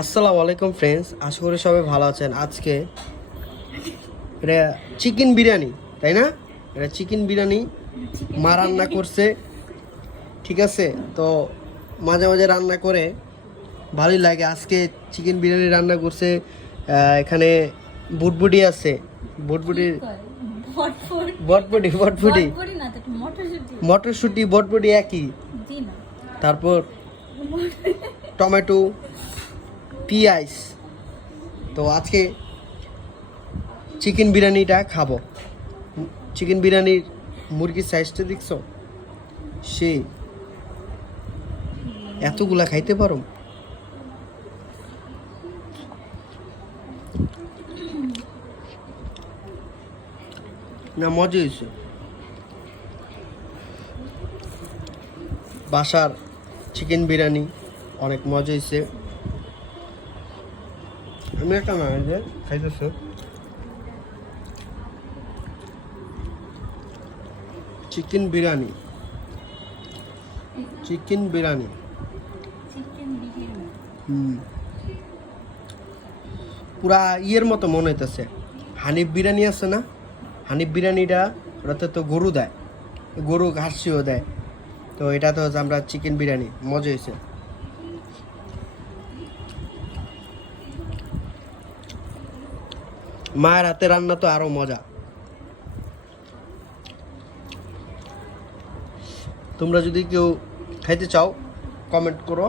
আসসালামু আলাইকুম ফ্রেন্ডস আশা করি সবাই ভালো আছেন। আজকে এটা চিকেন বিরিয়ানি তাই না? এটা চিকেন বিরিয়ানি মা রান্না করছে ঠিক আছে? তো মাঝে মাঝে রান্না করে ভালোই লাগে। আজকে চিকেন বিরিয়ানি রান্না করছে এখানে বুটবুটি আছে। বুটবুটির বটবুটি? বটবুটি না তো মটরশুঁটি। মটরশুঁটি বটবুটি একই। তারপর টমেটো, পিঁয়াজ। তো আজকে চিকেন বিরিয়ানিটা খাব। চিকেন বিরিয়ানির মুরগির সাইজটা দেখছ? সে এতগুলা খাইতে পারো? না মজা হয়েছে। বাসার চিকেন বিরিয়ানি অনেক মজা হয়েছে আমি একটা না যে খাইতেছে? Chicken biryani. Chicken biryani. Chicken biryani. হুম। পুরা ইয়ের মতো মনে হইতেছে। হানিফ বিরিয়ানি আছে না? হানিফ বিরিয়ানিটা ওটাতে তো গরু দেয়। গরু ঘাসিও দেয়। তো এটা তো আমরা চিকেন বিরিয়ানি মজা হয়েছে মায়ের হাতে রান্না তো আরও মজা। তোমরা যদি কেউ খাইতে চাও কমেন্ট করো।